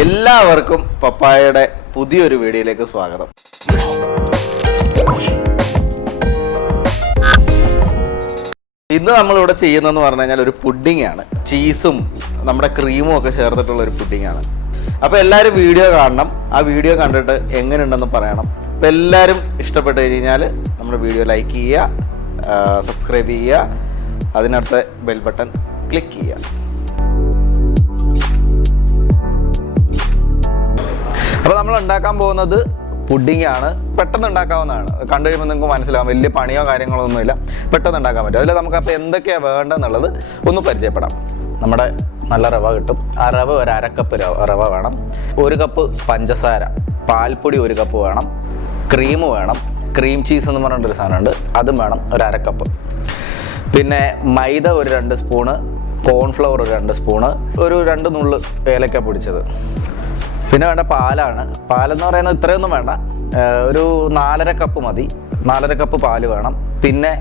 എല്ലാവർക്കും പപ്പായയുടെ പുതിയൊരു വീഡിയോയിലേക്ക് സ്വാഗതം. ഇന്ന് നമ്മളിവിടെ ചെയ്യുന്നതെന്ന് പറഞ്ഞു കഴിഞ്ഞാൽ ഒരു പുഡിംഗ് ആണ്. ചീസും നമ്മുടെ ക്രീമും ഒക്കെ ചേർത്തിട്ടുള്ള ഒരു പുഡിംഗ് ആണ്. അപ്പോൾ എല്ലാവരും വീഡിയോ കാണണം. ആ വീഡിയോ കണ്ടിട്ട് എങ്ങനെയുണ്ടെന്ന് പറയണം. അപ്പോൾ എല്ലാവരും ഇഷ്ടപ്പെട്ട് കഴിഞ്ഞാൽ നമ്മുടെ വീഡിയോ ലൈക്ക് ചെയ്യുക, സബ്സ്ക്രൈബ് ചെയ്യുക, അതിനടുത്ത് ബെൽ ബട്ടൺ ക്ലിക്ക് ചെയ്യുക. അപ്പോൾ നമ്മൾ ഉണ്ടാക്കാൻ പോകുന്നത് പുഡിംഗ് ആണ്. പെട്ടെന്ന് ഉണ്ടാക്കാവുന്നതാണ്. കണ്ടു കഴിയുമ്പോൾ നിങ്ങൾക്ക് മനസ്സിലാവും വലിയ പണിയോ കാര്യങ്ങളോ ഒന്നുമില്ല, പെട്ടെന്ന് ഉണ്ടാക്കാൻ പറ്റും. അതിൽ നമുക്കപ്പോൾ എന്തൊക്കെയാണ് വേണ്ടതെന്നുള്ളത് ഒന്ന് പരിചയപ്പെടാം. നമ്മുടെ നല്ല റവ കിട്ടും. ആ റവ ഒരു അരക്കപ്പ് റവ വേണം. 1 കപ്പ് പഞ്ചസാര, പാൽപ്പൊടി 1 കപ്പ് വേണം, ക്രീം വേണം, ക്രീം ചീസ് എന്ന് പറഞ്ഞിട്ടൊരു സാധനമുണ്ട്, അതും വേണം, ഒരു അരക്കപ്പ്. പിന്നെ മൈദ ഒരു 2 സ്പൂണ്, കോൺഫ്ലവർ ഒരു 2 സ്പൂണ്, ഒരു 2 നുള്ള് ഏലക്ക പൊടിച്ചത്. പിന്നെ വേണ്ട പാലാണ്. പാലെന്ന് പറയുന്നത് ഇത്രയൊന്നും വേണ്ട, ഒരു 4.5 കപ്പ് മതി. 4.5 കപ്പ് പാല് വേണം. പിന്നെ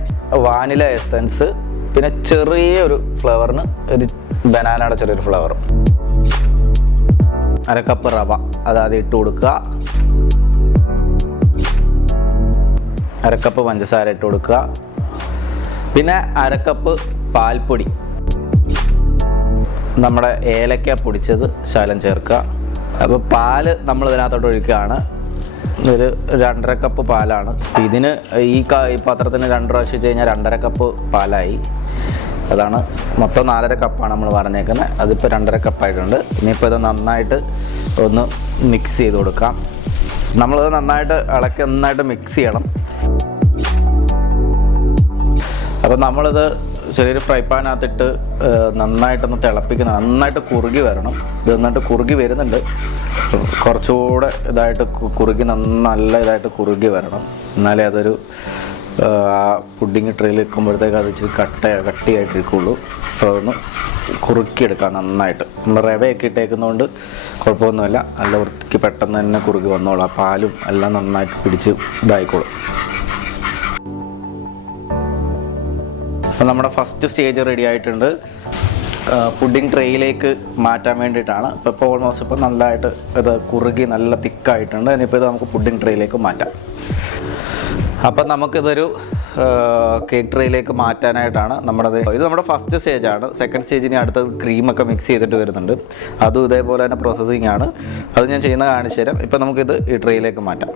വാനില എസൻസ്, പിന്നെ ചെറിയൊരു ഫ്ലേവറിന് ഒരു ബനാനയുടെ ചെറിയൊരു ഫ്ലേവറും. 1/2 കപ്പ് റവ അതായത് ഇട്ട് കൊടുക്കുക. 1/2 കപ്പ് പഞ്ചസാര ഇട്ട് കൊടുക്കുക. പിന്നെ 1/2 കപ്പ് പാൽപ്പൊടി, നമ്മുടെ ഏലക്ക പൊടിച്ചത് ശകലം ചേർക്കുക. അപ്പോൾ പാല് നമ്മൾ ഇതിനകത്തോട്ട് ഒഴിക്കുകയാണ്. ഒരു 2.5 കപ്പ് പാലാണ്. ഇതിന് ഈ പാത്രത്തിന് 2 പ്രാവശ്യം വെച്ച് കഴിഞ്ഞാൽ 2.5 കപ്പ് പാലായി. അതാണ് മൊത്തം 4.5 കപ്പാണ് നമ്മൾ പറഞ്ഞേക്കുന്നത്. അതിപ്പോൾ 2.5 കപ്പായിട്ടുണ്ട്. ഇനിയിപ്പോൾ ഇത് നന്നായിട്ട് ഒന്ന് മിക്സ് ചെയ്ത് കൊടുക്കാം. നമ്മളിത് നന്നായിട്ട് ഇളക്കി നന്നായിട്ട് മിക്സ് ചെയ്യണം. അപ്പോൾ നമ്മളിത് ചെറിയൊരു ഫ്രൈ പാനകത്തിട്ട് നന്നായിട്ടൊന്ന് തിളപ്പിക്കണം. നന്നായിട്ട് കുറുകി വരണം. ഇത് നന്നായിട്ട് കുറുകി വരുന്നുണ്ട്. കുറച്ചുകൂടെ ഇതായിട്ട് കുറുകി നല്ല ഇതായിട്ട് കുറുകി വരണം. എന്നാലേ അതൊരു പുഡിങ് ട്രേയിൽ വെക്കുമ്പോഴത്തേക്ക് അത് ഇച്ചിരി കട്ടിയായിട്ടിരിക്കുള്ളൂ. അപ്പോൾ അതൊന്ന് കുറുക്കിയെടുക്കാം നന്നായിട്ട്. നമ്മൾ റവയൊക്കെ ഇട്ടേക്കുന്നതുകൊണ്ട് കുഴപ്പമൊന്നുമില്ല. നല്ല വൃത്തിക്ക് പെട്ടെന്ന് തന്നെ കുറുകി വന്നോളൂ. ആ പാലും എല്ലാം നന്നായിട്ട് പിടിച്ച് ഇതായിക്കോളും. അപ്പോൾ നമ്മുടെ ഫസ്റ്റ് സ്റ്റേജ് റെഡി ആയിട്ടുണ്ട്. പുഡിംഗ് ട്രേയിലേക്ക് മാറ്റാൻ വേണ്ടിയിട്ടാണ്. ഇപ്പോൾ ഓൾമോസ്റ്റ് ഇപ്പോൾ നല്ലതായിട്ട് ഇത് കുറുകി നല്ല തിക്കായിട്ടുണ്ട്. ഇനിയിപ്പോൾ ഇത് നമുക്ക് പുഡിംഗ് ട്രേയിലേക്ക് മാറ്റാം. അപ്പം നമുക്കിതൊരു കേക്ക് ട്രേയിലേക്ക് മാറ്റാനായിട്ടാണ് ഇത് നമ്മുടെ ഫസ്റ്റ് സ്റ്റേജാണ്. സെക്കൻഡ് സ്റ്റേജിന് അടുത്ത് ക്രീമൊക്കെ മിക്സ് ചെയ്തിട്ട് വരുന്നുണ്ട്. അതും ഇതേപോലെ തന്നെ പ്രോസസ്സിങ് ആണ്. അത് ഞാൻ ചെയ്യുന്ന കാണിച്ചു തരാം. ഇപ്പം നമുക്കിത് ഈ ട്രേയിലേക്ക് മാറ്റാം.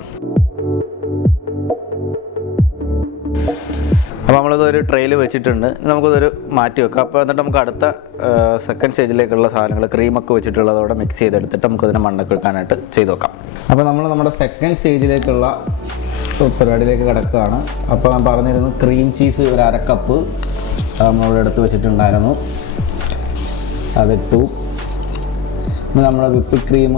അപ്പോൾ നമ്മളിതൊരു ട്രേയിൽ വെച്ചിട്ടുണ്ട്. നമുക്കിതൊരു മാറ്റി വെക്കാം. അപ്പോൾ എന്നിട്ട് നമുക്ക് അടുത്ത സെക്കൻഡ് സ്റ്റേജിലേക്കുള്ള സാധനങ്ങൾ ക്രീമൊക്കെ വെച്ചിട്ടുള്ളതോടെ മിക്സ് ചെയ്തെടുത്തിട്ട് നമുക്കതിനെ മണ്ണൊക്കെ എടുക്കാനായിട്ട് ചെയ്ത് നോക്കാം. അപ്പോൾ നമ്മൾ നമ്മുടെ സെക്കൻഡ് സ്റ്റേജിലേക്കുള്ള പരിപാടിയിലേക്ക് കിടക്കുകയാണ്. അപ്പോൾ ഞാൻ പറഞ്ഞിരുന്നു ക്രീം ചീസ് ഒരു 1/2 കപ്പ് നമ്മളിവിടെ എടുത്ത് വെച്ചിട്ടുണ്ടായിരുന്നു, അതിട്ടു. പിന്നെ നമ്മുടെ വിപ്പിംഗ് ക്രീം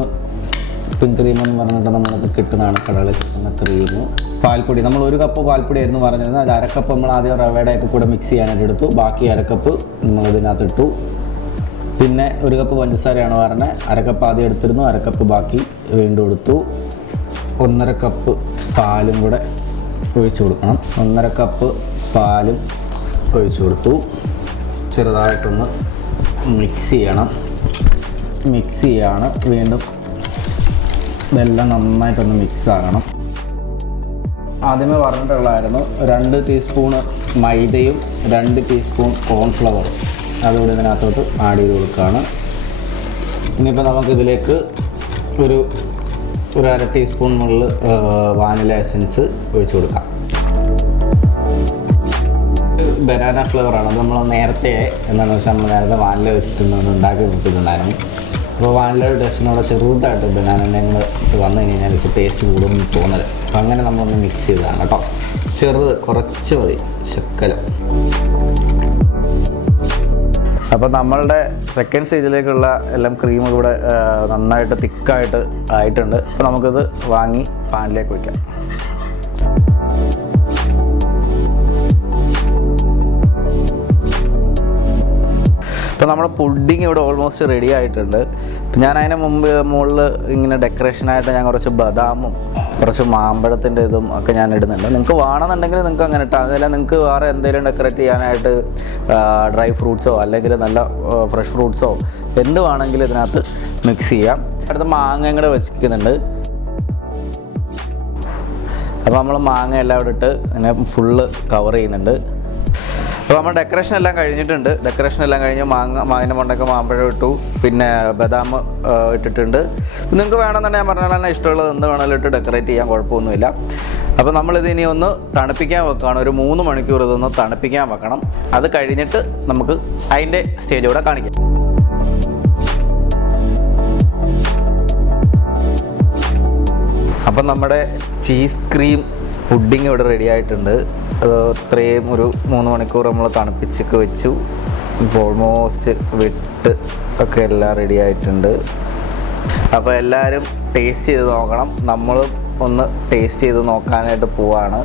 എന്ന് പറഞ്ഞിട്ട് നമ്മൾക്ക് കിട്ടുന്നതാണ് കടകളിൽ കിട്ടുന്ന ക്രീം. പാൽപ്പൊടി നമ്മൾ 1 കപ്പ് പാൽപ്പൊടി ആയിരുന്നു പറഞ്ഞിരുന്നത്. അത് 1/2 കപ്പ് നമ്മൾ ആദ്യം റവയുടെയൊക്കെ കൂടെ മിക്സ് ചെയ്യാനായിട്ട് എടുത്തു. ബാക്കി 1/2 കപ്പ് നമ്മൾ ഇതിനകത്ത് ഇട്ടു. പിന്നെ 1 കപ്പ് പഞ്ചസാരയാണ് പറഞ്ഞത്. 1/2 കപ്പ് ആദ്യം എടുത്തിരുന്നു, 1/2 കപ്പ് ബാക്കി വീണ്ടും എടുത്തു. 1.5 കപ്പ് പാലും കൂടെ ഒഴിച്ചു കൊടുക്കണം. 1.5 കപ്പ് പാലും ഒഴിച്ചു കൊടുത്തു. ചെറുതായിട്ടൊന്ന് മിക്സ് ചെയ്യണം. മിക്സ് ചെയ്യാണ് വീണ്ടും. ഇതെല്ലാം നന്നായിട്ടൊന്ന് മിക്സ് ആകണം. ആദ്യമേ പറഞ്ഞിട്ടുള്ളായിരുന്നു 2 ടീസ്പൂണ് മൈദയും 2 ടീസ്പൂൺ കോൺഫ്ലവറും അതുകൂടി ഇതിനകത്തോട്ട് ആഡ് ചെയ്ത് കൊടുക്കുകയാണ്. ഇനിയിപ്പോൾ നമുക്കിതിലേക്ക് ഒരു 1/2 ടീസ്പൂൺ മുകളിൽ വാനില എസൻസ് ഒഴിച്ചു കൊടുക്കാം. ഒരു ബനാന ഫ്ലേവറാണ്. അത് നമ്മൾ നേരത്തെ എന്താണെന്ന് വെച്ചാൽ നമ്മൾ നേരത്തെ വാനില വെച്ചിട്ടൊന്ന് ഉണ്ടാക്കി കൊടുത്തിട്ടുണ്ടായിരുന്നു. അപ്പോൾ വാനിലയുടെ ടേസ്റ്റിനോടെ ചെറുതായിട്ട് ബനാനനെ കൂടെ വന്നു കഴിഞ്ഞാൽ വെച്ച് ടേസ്റ്റ് കൂടുമെന്ന് തോന്നല്. അപ്പോൾ അങ്ങനെ നമ്മളൊന്ന് മിക്സ് ചെയ്തതാണ് കേട്ടോ. ചെറുത് കുറച്ച് മതി, ശക്കലം. അപ്പോൾ നമ്മളുടെ സെക്കൻഡ് സ്റ്റേജിലേക്കുള്ള എല്ലാം ക്രീം കൂടെ നന്നായിട്ട് തിക്കായിട്ട് ആയിട്ടുണ്ട്. അപ്പോൾ നമുക്കിത് വാങ്ങി പാനിലേക്ക് വയ്ക്കാം. ഇപ്പോൾ നമ്മുടെ പുഡിങ് ഇവിടെ ഓൾമോസ്റ്റ് റെഡി ആയിട്ടുണ്ട്. ഞാൻ അതിന് മുമ്പ് മുകളിൽ ഇങ്ങനെ ഡെക്കറേഷനായിട്ട് ഞാൻ കുറച്ച് ബദാമും കുറച്ച് മാമ്പഴത്തിൻ്റെ ഇതും ഒക്കെ ഞാൻ ഇടുന്നുണ്ട്. നിങ്ങൾക്ക് വേണമെന്നുണ്ടെങ്കിൽ നിങ്ങൾക്ക് അങ്ങനെ ഇട്ടാൽ അതല്ല, നിങ്ങൾക്ക് വേറെ എന്തെങ്കിലും ഡെക്കറേറ്റ് ചെയ്യാനായിട്ട് ഡ്രൈ ഫ്രൂട്ട്സോ അല്ലെങ്കിൽ നല്ല ഫ്രഷ് ഫ്രൂട്ട്സോ എന്ത് വേണമെങ്കിലും ഇതിനകത്ത് മിക്സ് ചെയ്യാം. അടുത്ത മാങ്ങയും കൂടെ വെച്ചിരിക്കുന്നുണ്ട്. അപ്പോൾ നമ്മൾ മാങ്ങ എല്ലാം ഇവിടെ ഇട്ട് അങ്ങനെ ഫുള്ള് കവർ ചെയ്യുന്നുണ്ട്. അപ്പോൾ നമ്മൾ ഡെക്കറേഷൻ എല്ലാം കഴിഞ്ഞിട്ടുണ്ട്. ഡെക്കറേഷൻ എല്ലാം കഴിഞ്ഞ് മാങ്ങ മണ്ടൊക്കെ മാമ്പഴം ഇട്ടു, പിന്നെ ബദാം ഇട്ടിട്ടുണ്ട്. നിങ്ങൾക്ക് വേണമെന്നുണ്ടെങ്കിൽ ഞാൻ പറഞ്ഞാൽ തന്നെ ഇഷ്ടമുള്ളത് എന്ത് വേണമെങ്കിലും ഇട്ട് ഡെക്കറേറ്റ് ചെയ്യാൻ കുഴപ്പമൊന്നുമില്ല. അപ്പോൾ നമ്മളിത് ഇനി ഒന്ന് തണുപ്പിക്കാൻ വെക്കുകയാണ്. ഒരു 3 മണിക്കൂർ ഇതൊന്ന് തണുപ്പിക്കാൻ വെക്കണം. അത് കഴിഞ്ഞിട്ട് നമുക്ക് അതിൻ്റെ സ്റ്റേജ് കൂടെ കാണിക്കാം. അപ്പം നമ്മുടെ ചീസ് ക്രീം പുഡിങ് ഇവിടെ റെഡി ആയിട്ടുണ്ട്. അത് ഇത്രയും ഒരു 3 മണിക്കൂർ നമ്മൾ തണുപ്പിച്ചൊക്കെ വെച്ചു. ഇപ്പോൾ ഓൾമോസ്റ്റ് വിട്ട് ഒക്കെ എല്ലാം റെഡി ആയിട്ടുണ്ട്. അപ്പോൾ എല്ലാവരും ടേസ്റ്റ് ചെയ്ത് നോക്കണം. നമ്മൾ ഒന്ന് ടേസ്റ്റ് ചെയ്ത് നോക്കാനായിട്ട് പോവാണ്,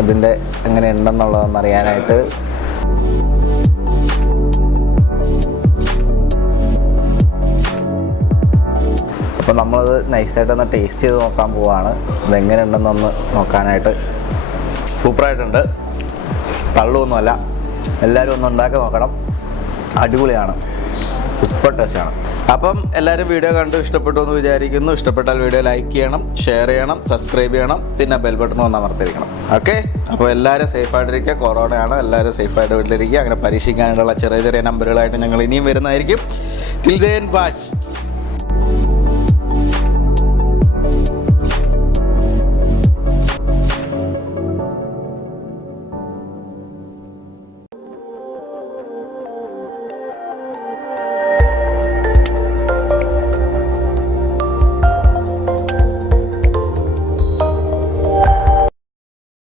അതിൻ്റെ എങ്ങനെ ഉണ്ടെന്നുള്ളതെന്ന് അറിയാനായിട്ട്. അപ്പോൾ നമ്മളത് നൈസായിട്ടൊന്ന് ടേസ്റ്റ് ചെയ്ത് നോക്കാൻ പോവാണ്, ഇതെങ്ങനെ ഉണ്ടെന്നൊന്ന് നോക്കാനായിട്ട്. സൂപ്പറായിട്ടുണ്ട്, തള്ളൊന്നുമല്ല. എല്ലാവരും ഒന്ന് ഉണ്ടാക്കി നോക്കണം, അടിപൊളിയാണ്, സൂപ്പർ ടേസ്റ്റാണ്. അപ്പം എല്ലാവരും വീഡിയോ കണ്ട് ഇഷ്ടപ്പെട്ടു എന്ന് വിചാരിക്കുന്നു. ഇഷ്ടപ്പെട്ടാൽ വീഡിയോ ലൈക്ക് ചെയ്യണം, ഷെയർ ചെയ്യണം, സബ്സ്ക്രൈബ് ചെയ്യണം, പിന്നെ ബെൽ ബട്ടൺ ഒന്ന് അമർത്തിരിക്കണം. ഓക്കെ, അപ്പോൾ എല്ലാവരും സേഫായിട്ടിരിക്കുക. കൊറോണയാണ്, എല്ലാവരും സേഫായിട്ട് വീട്ടിലിരിക്കുക. അങ്ങനെ പരീക്ഷിക്കാനുള്ള ചെറിയ ചെറിയ നമ്പറുകളായിട്ട് ഞങ്ങൾ ഇനിയും വരുന്നതായിരിക്കും. Till then watch.